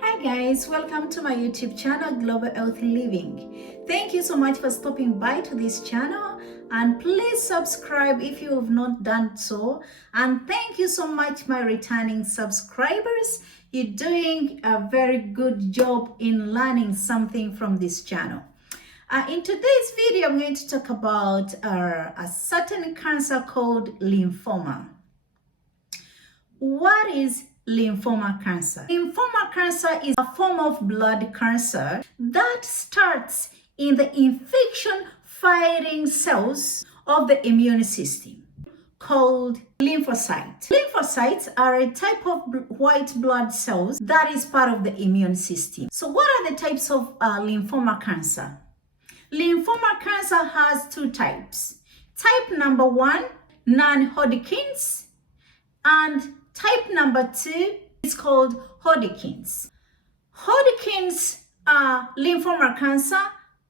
Hi guys, welcome to my YouTube channel Global Health Living. Thank you so much for stopping by to this channel, and please subscribe if you have not done so. And thank you so much my returning subscribers. You're doing a very good job in learning something from this channel. In today's video, I'm going to talk about a certain cancer called lymphoma. What is lymphoma cancer? Lymphoma cancer is a form of blood cancer that starts in the infection-fighting cells of the immune system called lymphocytes. Lymphocytes are a type of white blood cells that is part of the immune system. So what are the types of lymphoma cancer? Lymphoma cancer has two types. Type number 1, non-Hodgkin's, and type number 2 is called Hodgkin's. Hodgkin's lymphoma cancer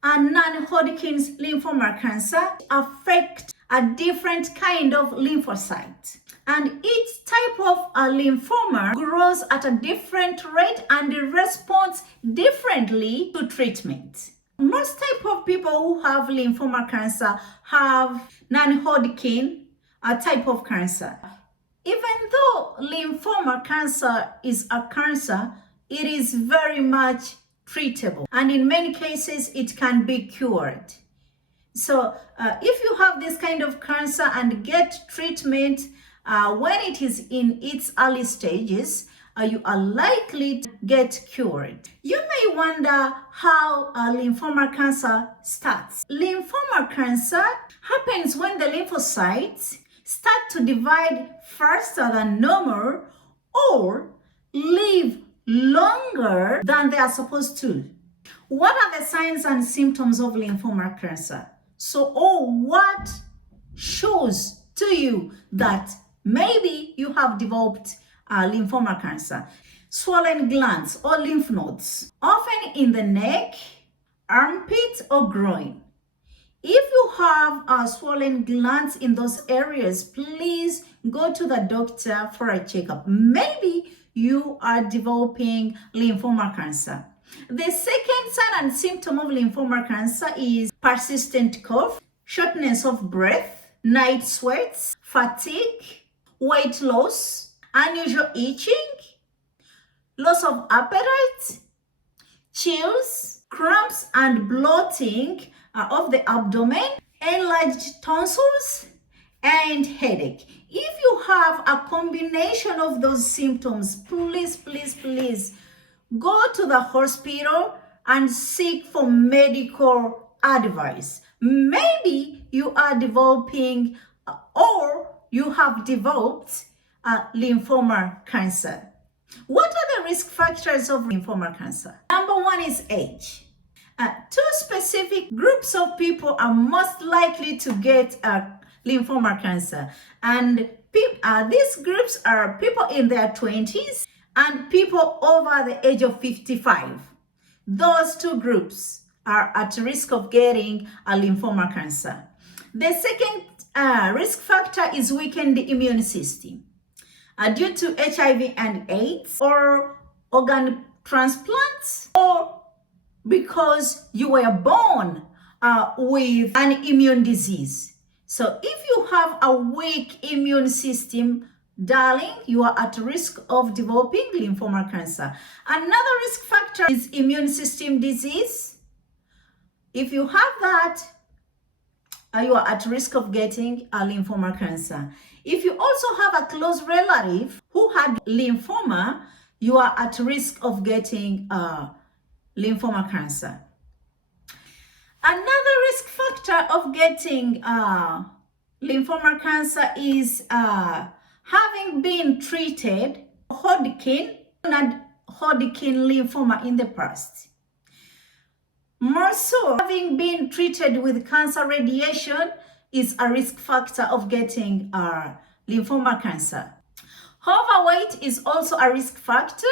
and non-Hodgkin's lymphoma cancer affect a different kind of lymphocyte. And each type of lymphoma grows at a different rate and responds differently to treatment. Most type of people who have lymphoma cancer have non-Hodgkin type of cancer. Even though lymphoma cancer is a cancer, it is very much treatable, and in many cases it can be cured. So if you have this kind of cancer and get treatment when it is in its early stages, you are likely to get cured. You may wonder how lymphoma cancer starts. Lymphoma cancer happens when the lymphocytes start to divide faster than normal or live longer than they are supposed to. What are the signs and symptoms of lymphoma cancer? So, what shows to you that maybe you have developed lymphoma cancer? Swollen glands or lymph nodes, often in the neck, armpit, or groin. If you have swollen glands in those areas, please go to the doctor for a checkup. Maybe you are developing lymphoma cancer. The second sign and symptom of lymphoma cancer is persistent cough, shortness of breath, night sweats, fatigue, weight loss, unusual itching, loss of appetite, chills, cramps and bloating of the abdomen, enlarged tonsils, and headache. If you have a combination of those symptoms, please go to the hospital and seek for medical advice. Maybe you are developing or you have developed lymphoma cancer. What are the risk factors of lymphoma cancer? Number 1 is age. Two specific groups of people are most likely to get lymphoma cancer, and these groups are people in their 20s and people over the age of 55. Those two groups are at risk of getting a lymphoma cancer. The second risk factor is weakened immune system due to HIV and AIDS, or organ transplants, or because you were born with an immune disease. So if you have a weak immune system, darling, you are at risk of developing lymphoma cancer. Another risk factor is immune system disease. If you have that, you are at risk of getting a lymphoma cancer. If you also have a close relative who had lymphoma, you are at risk of getting lymphoma cancer. Another risk factor of getting lymphoma cancer is having been treated Hodgkin and Hodgkin lymphoma in the past. More so, having been treated with cancer radiation is a risk factor of getting lymphoma cancer. Overweight is also a risk factor,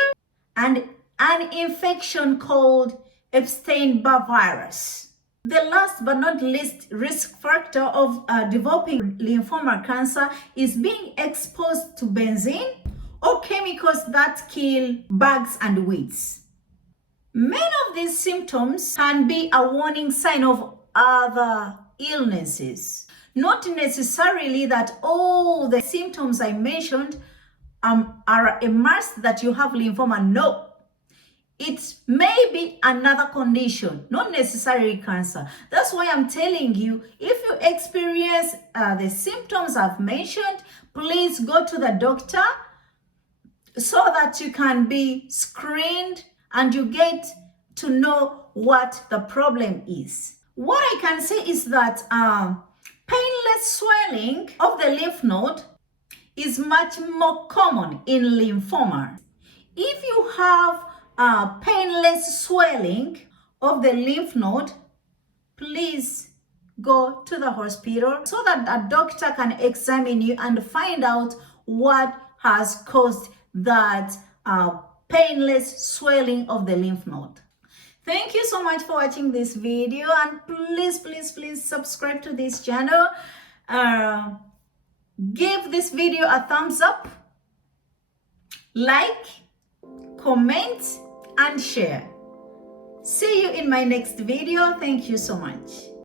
and an infection called Epstein-Barr virus. The last but not least risk factor of developing lymphoma cancer is being exposed to benzene or chemicals that kill bugs and weeds. Many of these symptoms can be a warning sign of other illnesses. Not necessarily that all the symptoms I mentioned are a must that you have lymphoma. No. It may be another condition, not necessarily cancer. That's why I'm telling you, if you experience the symptoms I've mentioned, please go to the doctor so that you can be screened and you get to know what the problem is. What I can say is that painless swelling of the lymph node is much more common in lymphoma. If you have painless swelling of the lymph node, please go to the hospital so that a doctor can examine you and find out what has caused that painless swelling of the lymph node. Thank you so much for watching this video, and please subscribe to this channel. Give this video a thumbs up, like, comment, and share. See you in my next video. Thank you so much.